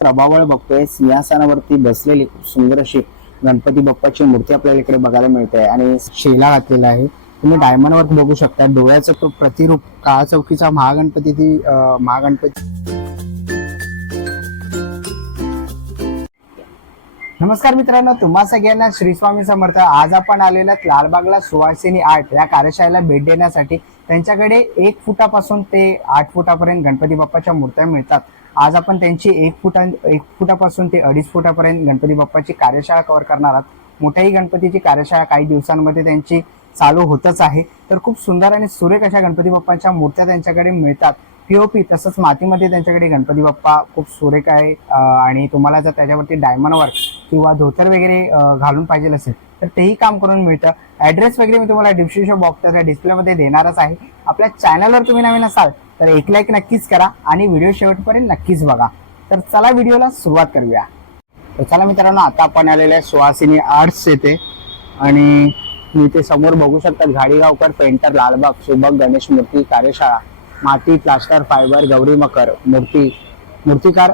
प्रभावळ बघतोय सिंहासनावरती बसलेली खूप सुंदर अशी गणपती बाप्पाची मूर्ती आपल्याला इकडे बघायला मिळते आणि शेला घातलेला आहे. तुम्ही डायमंड वर बघू शकता डोळ्याचं तो प्रतिरूप काळा चौकीचा महागणपती ती महागणपती. नमस्कार मित्रांनो तुम्हा सगळ्यांना श्री स्वामी समर्थ. आज आपण आलेलो लालबागला सुवासिनी आर्ट या कार्यशाळेला भेट देण्यासाठी. त्यांच्याकडे एक फुटापासून ते आठ फुटापर्यंत गणपती बाप्पाच्या मूर्त्या मिळतात. आज आपण त्यांची एक फुटा एक फुटापासून ते अडीच फुटापर्यंत गणपती बाप्पाची कार्यशाळा कव्हर करणार आहात. मोठ्याही गणपतीची कार्यशाळा काही दिवसांमध्ये त्यांची चालू होतच आहे. तर खूप सुंदर आणि सुरेख अशा गणपती बाप्पांच्या मूर्त्या त्यांच्याकडे मिळतात. पीओपी तसंच मातीमध्ये त्यांच्याकडे गणपती बाप्पा खूप सुरेख आहे. आणि तुम्हाला जर त्याच्यावरती डायमंड वर्क किंवा धोतर वगैरे घालून पाहिजे असेल तर तेही काम करून मिळतं. ऍड्रेस वगैरे मी तुम्हाला डिस्क्रिप्शन बॉक्सच्या डिस्प्लेमध्ये देणारच आहे. आपल्या चॅनलवर तुम्ही नवीन असाल तर एक लाईक नक्कीच करा आणि व्हिडिओ शेवटपर्यंत नक्कीच बघा. तर चला व्हिडिओला सुरुवात करूया. तर चला मित्रांनो आता आपण आलेले आहे सुहासिनी आर्ट्स येथे. आणि मी ते समोर बघू शकतात गाडीगावकर पेंटर लालबाग सुबक गणेश मूर्ती कार्यशाळा माती प्लास्टर फायबर गौरी मकर मूर्ती मूर्तिकार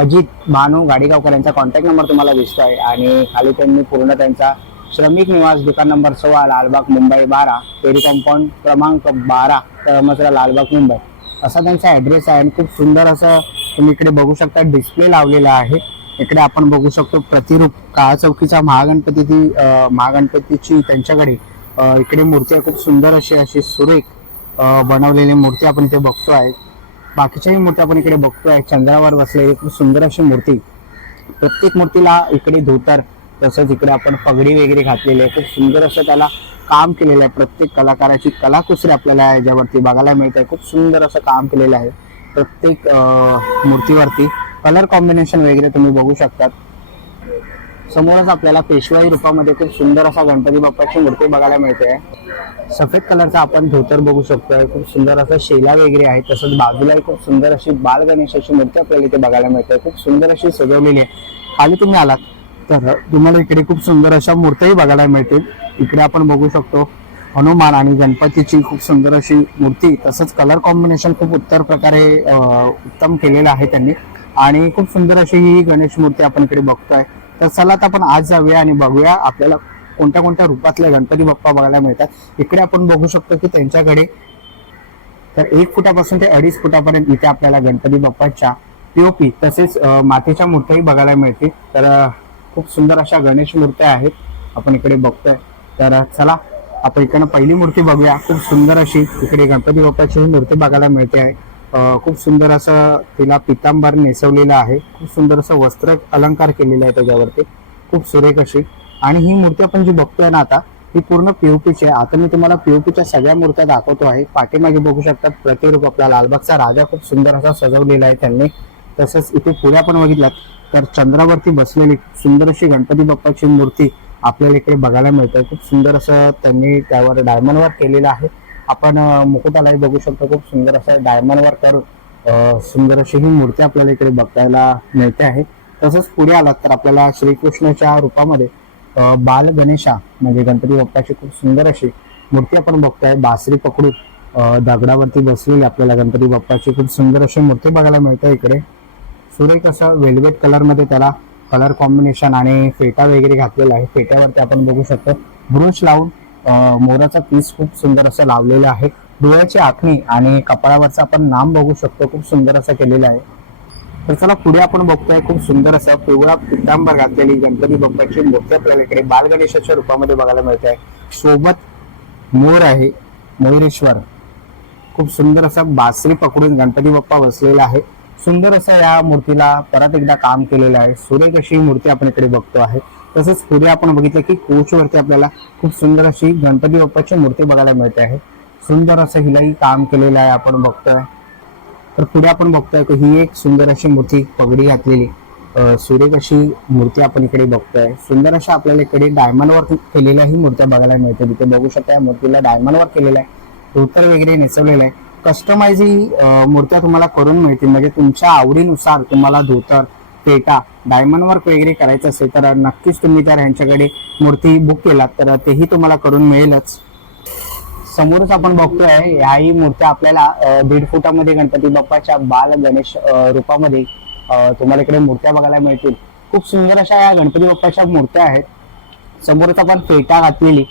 अजित भानू गाडीगावकर यांचा कॉन्टॅक्ट नंबर तुम्हाला दिसतोय. आणि खाली त्यांनी पूर्ण त्यांचा श्रमिक निवास दुकान नंबर सोळा लालबाग मुंबई बारा पेरी कंपाऊंड क्रमांक बारा तळमसरा लालबाग मुंबई. असा त्यांचा ऍड्रेस आहे आणि खूप सुंदर असं तुम्ही इकडे बघू शकता डिस्प्ले लावलेला आहे. इकडे आपण बघू शकतो प्रतिरूप काळा चौकीचा महागणपती ती महागणपतीची त्यांच्याकडे इकडे मूर्ती आहे खूप सुंदर अशी अशी सुरेख बनवलेली मूर्ती आपण इथे बघतो आहे. बाकीच्याही मूर्ती आपण इकडे बघतो आहे. चंद्रावर बसलेली खूप सुंदर अशी मूर्ती. प्रत्येक मूर्तीला इकडे धोतर तसंच इकडे आपण पगडी वगैरे घातलेली आहे. खूप सुंदर असं त्याला काम केलेलं आहे. प्रत्येक कलाकाराची कलाकुसरी आपल्याला याच्यावरती बघायला मिळते. खूप सुंदर असं काम केलेलं आहे. प्रत्येक मूर्तीवरती कलर कॉम्बिनेशन वगैरे तुम्ही बघू शकतात. समोरच आपल्याला पेशवाई रूपामध्ये खूप सुंदर असा गणपती बाप्पाची मूर्ती बघायला मिळते. आहे सफेद कलरचा आपण धोतर बघू शकतोय. खूप सुंदर असं शेला वगैरे आहे. तसंच बाजूलाही खूप सुंदर अशी बाल गणेशाची मूर्ती आपल्याला इथे बघायला मिळते. खूप सुंदर अशी सजवलेली आहे. खाली तुम्ही आलात तर तुम्हाला इकडे खूप सुंदर अशा मूर्त्याही बघायला मिळतील. इकडे आपण बघू शकतो हनुमान आणि गणपतीची खूप सुंदर अशी मूर्ती तसंच कलर कॉम्बिनेशन खूप उत्तर प्रकारे उत्तम केलेलं आहे त्यांनी. आणि खूप सुंदर अशी ही गणेश मूर्ती आपण इकडे बघतोय. तर चला तर आपण आज जाऊया आणि बघूया आपल्याला कोणत्या कोणत्या रूपातल्या गणपती बाप्पा बघायला मिळतात. इकडे आपण बघू शकतो की त्यांच्याकडे तर एक फुटापासून ते अडीच फुटापर्यंत इथे आपल्याला गणपती बाप्पाच्या पीओपी तसेच मातेच्या मातीच्या मूर्त्याही बघायला मिळतील. तर खूप सुंदर अशा गणेश मूर्त्या आहेत. आपण इकडे बघतोय. तर चला आपण इकडनं पहिली मूर्ती बघूया. खूप सुंदर अशी इकडे गणपती बाप्पाची ही मूर्ती बघायला मिळते आहे. खूप सुंदर असं तिला पितांबर नेसवलेलं आहे. खूप सुंदर असं वस्त्र अलंकार केलेला आहे त्याच्यावरती. खूप सुरेख अशी. आणि ही मूर्ती आपण जी बघतोय ना आता ही पूर्ण पीओपीची आहे. आता मी तुम्हाला पीओपीच्या सगळ्या मूर्त्या दाखवतो आहे. पाठीमागे बघू शकतात प्रतिरूप आपला लालबागचा राजा खूप सुंदर असा सजवलेला आहे त्यांनी. तसंच इथे पुढे पण बघितलात तर चंद्रावरती बसलेली सुंदर अशी गणपती बाप्पाची मूर्ती आपल्याला इकडे बघायला मिळतं खूप सुंदर असं त्यांनी त्यावर डायमंड वर्क केलेलं आहे. आपण मुकुटालाही बघू शकतो. खूप सुंदर असं डायमंड वर्क करून सुंदर अशी ही मूर्ती आपल्याला इकडे बघायला मिळते आहे. तसंच पुढे आलात तर आपल्याला श्रीकृष्णाच्या रूपामध्ये बाल गणेशा म्हणजे गणपती बाप्पाची खूप सुंदर अशी मूर्ती आपण बघतोय. बासरी पकडून दगडावरती बसलेली आपल्याला गणपती बाप्पाची खूप सुंदर अशी मूर्ती बघायला मिळते इकडे. सुरेख असं वेल्वेट कलरमध्ये त्याला कलर कॉम्बिनेशन आणि फेटा वगैरे घातलेला आहे. फेट्यावरती आपण बघू शकतो ब्रुश लावून मोराचा पीस खूप सुंदर असं लावलेलं आहे. डोळ्याची आखणी आणि कपाळावरचं आपण नाम बघू शकतो खूप सुंदर असं केलेलं आहे. तर चला पुढे आपण बघतोय खूप सुंदर असं पिवळा पितांबर घातलेली गणपती बाप्पाची मूर्ती आपल्याला इकडे बाल गणेशाच्या रूपामध्ये बघायला मिळते. आहे सोबत मोर आहे मयुरेश्वर खूप सुंदर असा बासरी पकडून गणपती बाप्पा बसलेला आहे. सुंदर असा या मूर्तीला परत एकदा काम केलेलं आहे. सुरेख अशी मूर्ती आपण इकडे बघतो आहे. तसंच पुढे आपण बघितलं की कोचवरती आपल्याला खूप सुंदर अशी गणपती बाप्पाची मूर्ती बघायला मिळते आहे. सुंदर असं हिलाही काम केलेलं आहे आपण बघतोय. तर पुढे आपण बघतोय की ही एक सुंदर अशी मूर्ती पगडी घातलेली. सूर्य सुरेख अशी मूर्ती आपण इकडे बघतोय. सुंदर अशा आपल्याला इकडे डायमंड केलेल्या ही मूर्त्या बघायला मिळते तिथे बघू शकता या मूर्तीला डायमंड वर्क केलेलं आहे. धोतर वगैरे नेसवलेलं आहे. कस्टमाइज मूर्त्या तुम्हाला करून मिळतील. म्हणजे तुमच्या आवडीनुसार तुम्हाला धोतर पेटा डायमंड वर्क वगैरे करायचं असेल तर नक्कीच तुम्ही जर यांच्याकडे मूर्ती बुक केलात तर तेही तुम्हाला करून मिळेलच. समोरच आपण बघतोय ह्याही मूर्त्या आपल्याला दीड फुटामध्ये गणपती बाप्पाच्या बाल गणेश रूपामध्ये तुम्हाला इकडे मूर्त्या बघायला मिळतील. खूप सुंदर अशा या गणपती बाप्पाच्या मूर्त्या आहेत. समोरच आपण फेटा घातलेली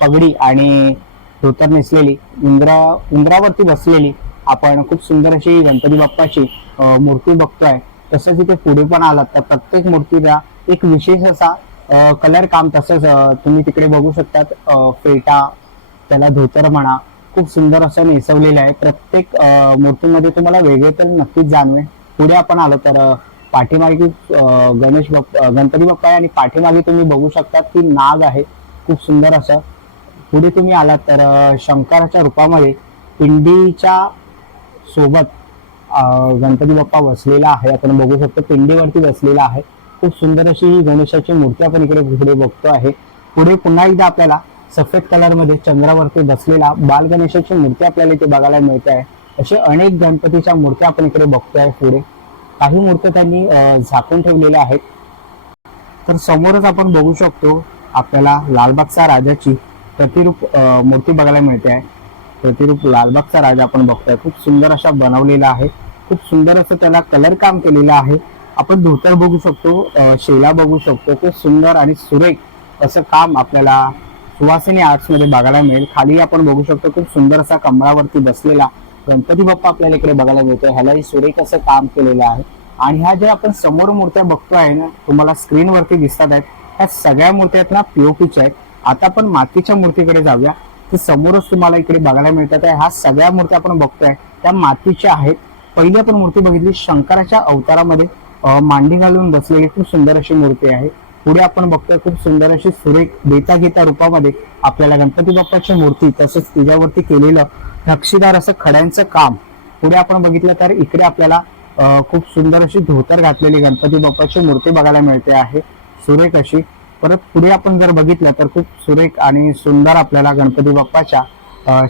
पगडी आणि धोतर नेसलेली उंदरा उंदरावरती बसलेली आपण खूप सुंदर अशी गणपती बाप्पाची मूर्ती बघतोय. तसंच इथे पुढे पण आलात तर प्रत्येक मूर्तीला एक विशेष असा कलर काम तसंच तुम्ही तिकडे बघू शकतात. फेटा त्याला धोतर म्हणा खूप सुंदर असं नेसवलेलं आहे. प्रत्येक मूर्तीमध्ये तुम्हाला वेगळे तर नक्कीच जाणवेल. पुढे आपण आलो तर पाठीमागे गणेश बाप्पा गणपती बाप्पा आहे आणि पाठीमागे तुम्ही बघू शकता की नाग आहे. खूप सुंदर असं पुढे तुम्ही आलात तर शंकराच्या रूपामध्ये पिंडीच्या सोबत गणपती बाप्पा बसलेला आहे. आपण बघू शकतो पिंडीवरती बसलेला आहे. खूप सुंदर अशी ही गणेशाची मूर्ती आपण इकडे पुढे बघतो आहे. पुढे पुन्हा एकदा आपल्याला सफेद कलरमध्ये चंद्रावरती बसलेला बाल गणेशाची मूर्ती आपल्याला इथे बघायला मिळते आहे. असे अनेक गणपतीच्या मूर्त्या आपण इकडे बघतो आहे पुढे. काही मूर्त्या त्यांनी झाकून ठेवलेल्या आहेत. तर समोरच आपण बघू शकतो आपल्याला लालबागचा राजाची प्रतिरूप मूर्ती बघायला मिळते आहे. प्रतिरूप लालबागचा राजा आपण बघतोय. खूप सुंदर अशा बनवलेला आहे. खूप सुंदर असं त्याला कलर काम केलेलं आहे. आपण धोतर बघू शकतो शेला बघू शकतो. खूप सुंदर आणि सुरेख असं काम आपल्याला सुवासिनी आर्ट्समध्ये बघायला मिळेल. खाली आपण बघू शकतो खूप सुंदर असा कमळावरती बसलेला गणपती बाप्पा आपल्याला इकडे बघायला मिळतोय. ह्यालाही सुरेख असं काम केलेलं आहे. आणि ह्या ज्या आपण समोर मूर्त्या बघतो आहे ना तुम्हाला स्क्रीनवरती दिसतात आहेत. ह्या सगळ्या मूर्त्या आहेत ना पीओपीच्या आहेत. आता आपण मातीच्या मूर्तीकडे जाऊया. तर समोरच तुम्हाला इकडे बघायला मिळतात आहे. ह्या सगळ्या मूर्त्या आपण बघतोय. त्या मातीच्या आहेत. पहिली आपण मूर्ती बघितली शंकराच्या अवतारामध्ये. मांडी घालून बसलेली खूप सुंदर अशी मूर्ती आहे. पुढे आपण बघतोय खूप सुंदर अशी सुरेख देता घेता रूपामध्ये आपल्याला गणपती बाप्पाची मूर्ती तसंच तिच्यावरती केलेलं नक्षीदार असं खड्यांचं काम. पुढे आपण बघितलं तर इकडे आपल्याला खूप सुंदर अशी धोतर घातलेली गणपती बाप्पाची मूर्ती बघायला मिळते आहे. सुरेख अशी. परत पुढे आपण जर बघितलं तर खूप सुरेख आणि सुंदर आपल्याला गणपती बाप्पाच्या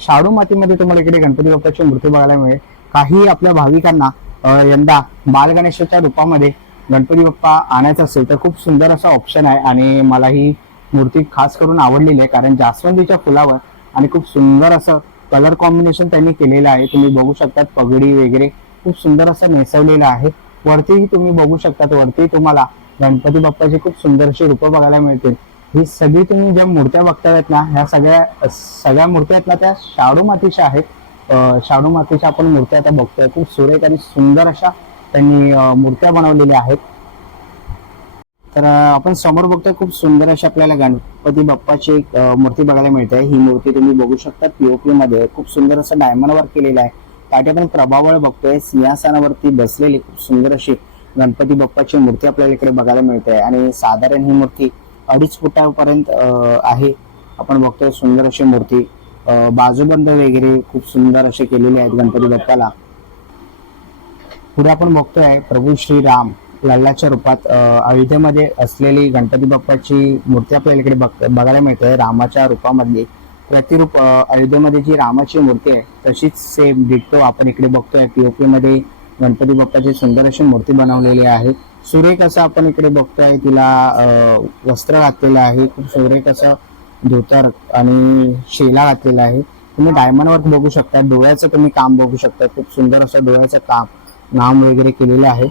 शाडू मातीमध्ये तुम्हाला इकडे गणपती बाप्पाची मूर्ती बघायला मिळेल. काही आपल्या भाविकांना यंदा बाल गणेशाच्या रूपामध्ये गणपती बाप्पा आणायचा असेल तर खूप सुंदर असा ऑप्शन आहे आणि मला ही मूर्ती खास करून आवडलेली आहे. कारण जास्वंदीच्या फुलावर आणि खूप सुंदर असं कलर कॉम्बिनेशन त्यांनी केलेलं आहे. तुम्ही बघू शकतात पगडी वगैरे खूप सुंदर असं नेसवलेलं आहे. वरतीही तुम्ही बघू शकतात. वरती तुम्हाला गणपती बाप्पाची खूप सुंदर अशी रूपं बघायला मिळतील. ही सगळी तुम्ही ज्या मूर्त्या बघतायत ना ह्या सगळ्या सगळ्या मूर्त्या आहेत ना त्या शाडू मातीच्या आहेत. शाडू मातीच्या आपण मूर्त्या आता बघतोय. खूप सुरेख आणि सुंदर अशा त्यांनी मूर्त्या बनवलेल्या आहेत. तर आपण समोर बघतोय खूप सुंदर अशी आपल्याला गणपती बाप्पाची एक मूर्ती बघायला मिळते. ही मूर्ती तुम्ही बघू शकता पीओपी मध्ये. खूप सुंदर असं डायमंड वर्क केलेलं आहे. पाठी आपण प्रभावळ बघतोय. सिंहासनावरती बसलेली खूप सुंदर अशी गणपती बाप्पाची मूर्ती आपल्याला इकडे बघायला मिळते आणि साधारण ही मूर्ती अडीच फुटापर्यंत आहे. आपण बघतोय सुंदर अशी मूर्ती. बाजूबंद वगैरे खूप सुंदर असे केलेले आहेत गणपती बाप्पाला. पुढे आपण बघतोय प्रभू श्रीराम लल्लाच्या रूपात अयोध्येमध्ये असलेली गणपती बाप्पाची मूर्ती आपल्याला इकडे बघ- बघायला मिळते रामाच्या रूपामधली. प्रतिरूप अयोध्येमध्ये जी रामाची मूर्ती आहे तशीच सेम डिटो आपण इकडे बघतोय. पीओपी मध्ये गणपती बाप्पाची सुंदर अशी मूर्ती बनवलेली आहे. सुरेख असं आपण इकडे बघतोय तिला वस्त्र घातलेलं आहे. खूप सुरेख असं धोतर आणि शेला घातलेला आहे. तुम्ही डायमंड वर्क बघू शकता. डोळ्याचं तुम्ही काम बघू शकता. खूप सुंदर असं डोळ्याचं काम नाम वगैरे केलेलं आहे.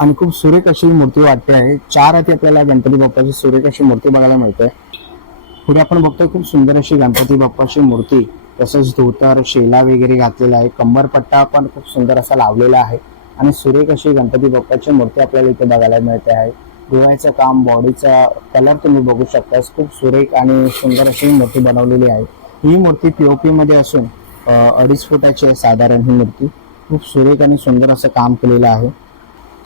आणि खूप सुरेख अशी मूर्ती वाटते आहे. चार हाती आपल्याला गणपती बाप्पाची सुरेख अशी मूर्ती बघायला मिळते. पुढे आपण बघतोय खूप सुंदर अशी गणपती बाप्पाची मूर्ती तसंच धोतर शेला वगैरे घातलेला आहे कंबरपट्टा पण खूप सुंदर असा लावलेला आहे. आणि सुरेख अशी गणपती बाप्पाची मूर्ती आपल्याला इथे बघायला मिळते आहे. डोळ्याचं काम बॉडीचा कलर तुम्ही बघू शकता खूप सुरेख आणि सुंदर अशी मूर्ती बनवलेली आहे. ही मूर्ती पीओपी मध्ये असून अडीच फुटाची आहे साधारण ही मूर्ती. खूप सुरेख आणि सुंदर असं काम केलेलं आहे.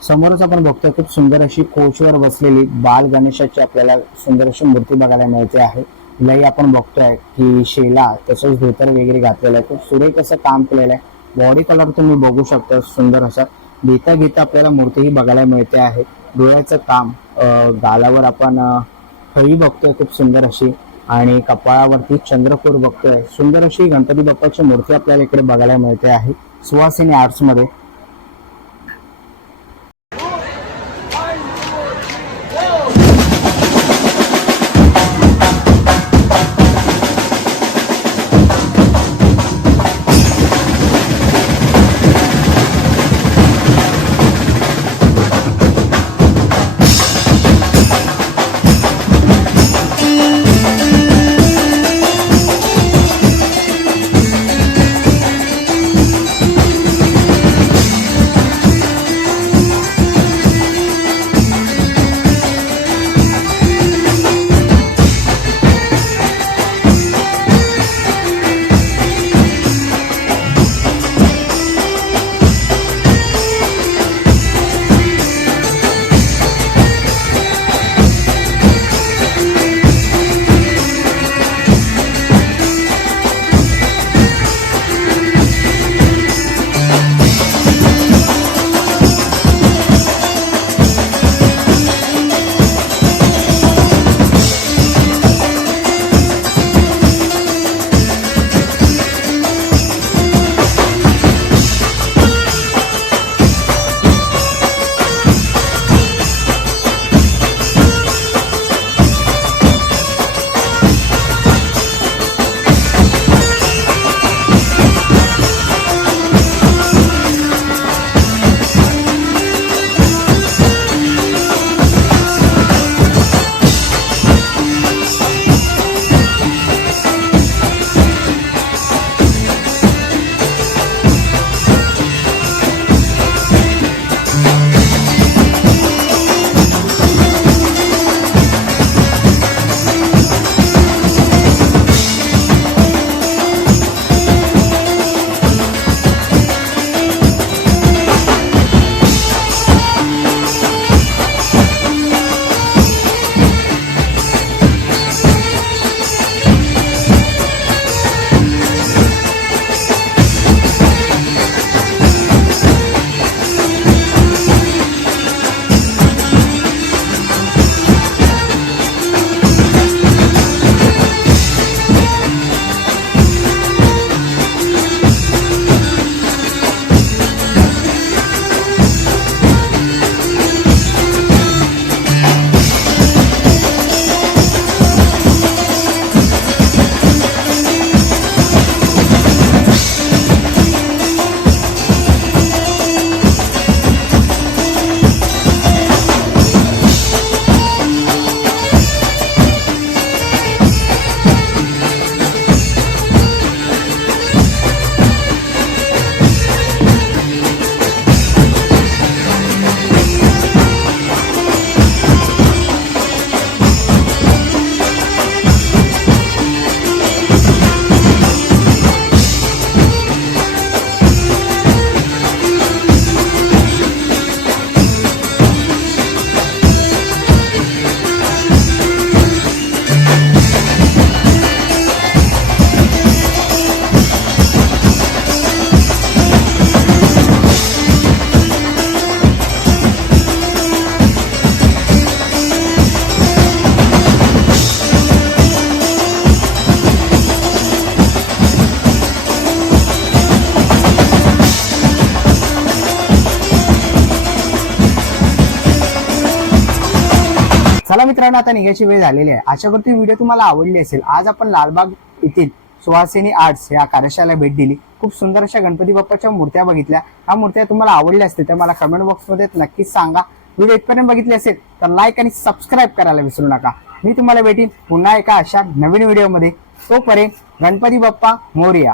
समोरच आपण बघतोय खूप सुंदर अशी कोचवर बसलेली बाल गणेशाची आपल्याला सुंदर अशी मूर्ती बघायला मिळते आहे. लई आपण बघतोय की शेला तसंच धोतर वगैरे घातलेलं आहे. खूप सुरेख असं काम केलेलं आहे. बॉडी कलर तुम्ही बघू शकता सुंदर असं. घेता घेता आपल्याला मूर्तीही बघायला मिळते आहे. डोळ्याचं काम गालावर आपण अं, फळी बघतोय खूप सुंदर अशी. आणि कपाळावरती चंद्रपूर बघतोय. सुंदर अशी गणपती बाप्पाची मूर्ती आपल्याला इकडे बघायला मिळते आहे. सुवासिनी आर्ट्स मित्रांनो आता निघायची वेळ झालेली आहे. आशा करतो व्हिडिओ तुम्हाला आवडली असेल. आज आपण लालबाग येथील सुहासिनी आर्ट्स या कार्यशाळेला भेट दिली. खूप सुंदर अशा गणपती बाप्पाच्या मूर्त्या बघितल्या. ह्या मूर्त्या तुम्हाला आवडल्या असतील तर मला कमेंट बॉक्समध्ये नक्कीच सांगा. व्हिडिओ इथपर्यंत बघितली असेल तर लाईक आणि सबस्क्राईब करायला विसरू नका. मी तुम्हाला भेटीन पुन्हा एका अशा नवीन व्हिडिओमध्ये. तोपर्यंत गणपती बाप्पा मोर्या.